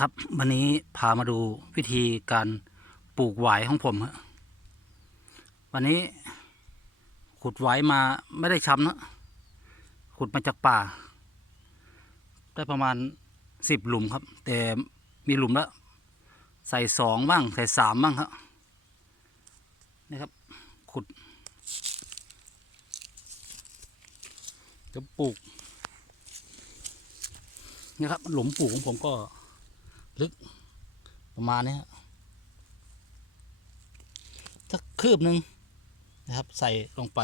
ครับวันนี้พามาดูวิธีการปลูกหวายของผมฮะวันนี้ขุดหวายมาไม่ได้ช้ำนะขุดมาจากป่า ได้ประมาณสิบหลุมครับ แต่มีหลุมละใส่สองบ้างใส่สามบ้างครับนี่ครับ ขุดจะปลูกนี่ครับหลุมปลูกของผมก็ ลึก ประมาณนี้ฮะถ้าคืบหนึ่งนะครับ ใส่ลงไป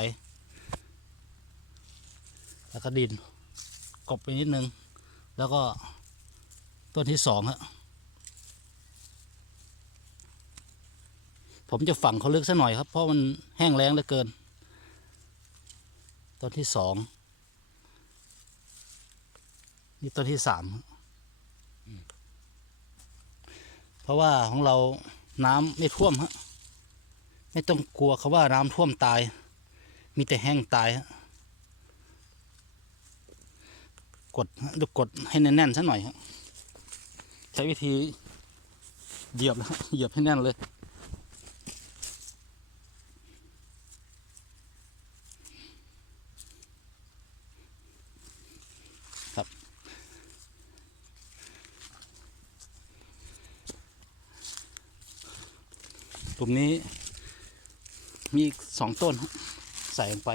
แล้วก็ดิน กบไปนิดนึง แล้วก็ต้นที่สองฮะผมจะฝังเขาลึกสักหน่อยครับ เพราะมันแห้งแล้งเหลือเกิน ต้นที่สอง นี่ต้นที่สาม เพ ราะว่าของเราน้ำไม่ท่วมฮะไม่ต้องกลัวเขาว่าน้ำท่วมตาย มีแต่แห้งตายฮะกดดูกดให้แน่นๆซะหน่อยฮะใช้วิธีเหยียบนะฮะเหยียบให้แน่นเลย กลุ่มนี้ มีอีกสองต้น ใส่ลงไป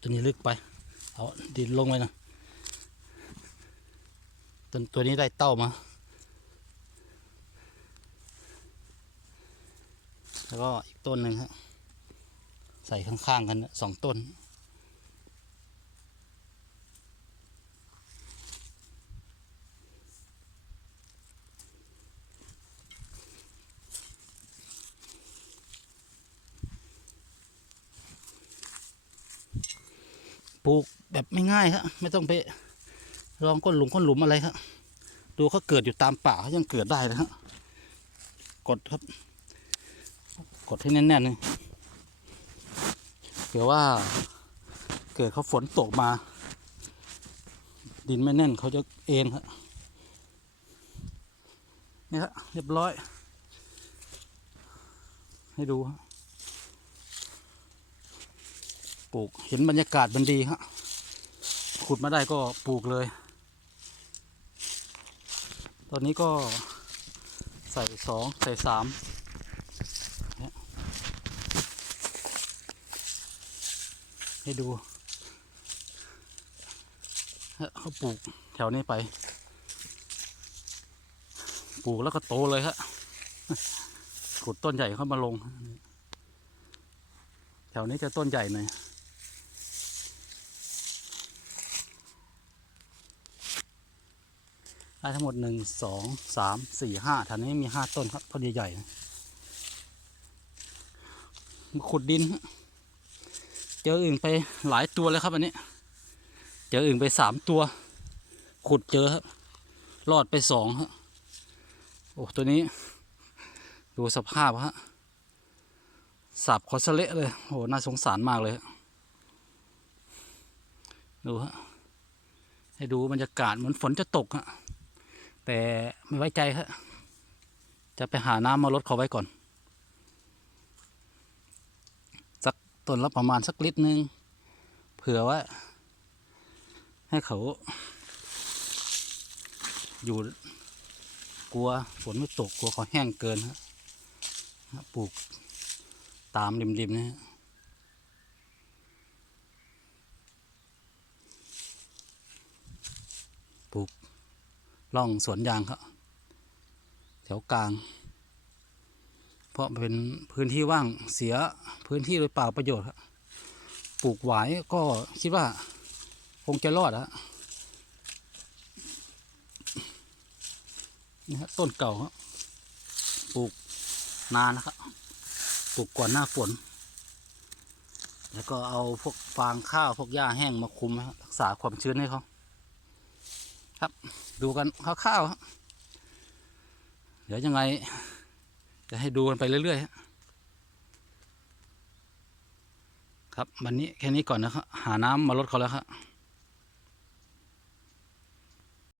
ตัวนี้ลึกไป เอาดินลงไปนะตัวตัวนี้ได้เต้ามา แล้วก็อีกต้นหนึ่งฮะใส่ข้างๆกันสองต้น ลูกแบบไม่ง่ายครับไม่ต้องไปลองก้นหลุมก้นหลุมอะไรครับดูเขาเกิดอยู่ตามป่าเขายังเกิดได้นะฮะกดครับ กดให้แน่นๆเลยเผื่อว่าเกิดเขาฝนตกมา ดินไม่แน่นเขาจะเอ็นครับนี่ครับเรียบร้อย ให้ดูฮะ ปลูกเห็นบรรยากาศมันดีฮะขุดมาได้ก็ปลูกเลย ตอนนี้ก็ใส่สองใส่สามให้ดูเขาปลูกแถวนี้ไป ปลูกแล้วก็โตเลยฮะขุดต้นใหญ่เข้ามาลง แถวนี้จะต้นใหญ่หน่อย ได้ทั้งหมดหนึ่งสองสามสี่ห้าแถวนี้มีห้าต้นครับ ต้นใหญ่ๆนะมาขุดดิน เจออื่นไปหลายตัวเลยครับอันนี้ เจออื่นไปสามตัว ขุดเจอครับรอดไปสองฮะโอ้ตัวนี้ ดูสภาพฮะสับคอสเละเลยโอ้น่าสงสารมากเลย ดูฮะให้ดูบรรยากาศเหมือนฝนจะตกฮะ แต่ไม่ไว้ใจครับจะไปหาน้ำมาลดเขาไว้ก่อน สักต้นละประมาณสักลิตรหนึ่งเผื่อว่า ให้เขา อยู่กลัวฝนไม่ตกกลัวเขาแห้งเกินฮะปลูกตามริมๆนะฮะปลูก ร่องสวนยางครับแถวกลาง เพราะเป็นพื้นที่ว่างเสียพื้นที่โดยเปล่าประโยชน์ครับปลูกหวายก็คิดว่าคงจะรอดฮะนี่ฮะต้นเก่าครับปลูกนานนะครับปลูกก่อนหน้าฝน แล้วก็เอาพวกฟางข้าวพวกหญ้าแห้งมาคุมรักษาความชื้นให้เขา ครับ ดูกันคร่าวๆเดี๋ยวยังไง จะให้ดูกันไปเรื่อยๆครับวันนี้แค่นี้ก่อนนะครับหาน้ำมาลดเขาแล้วครับ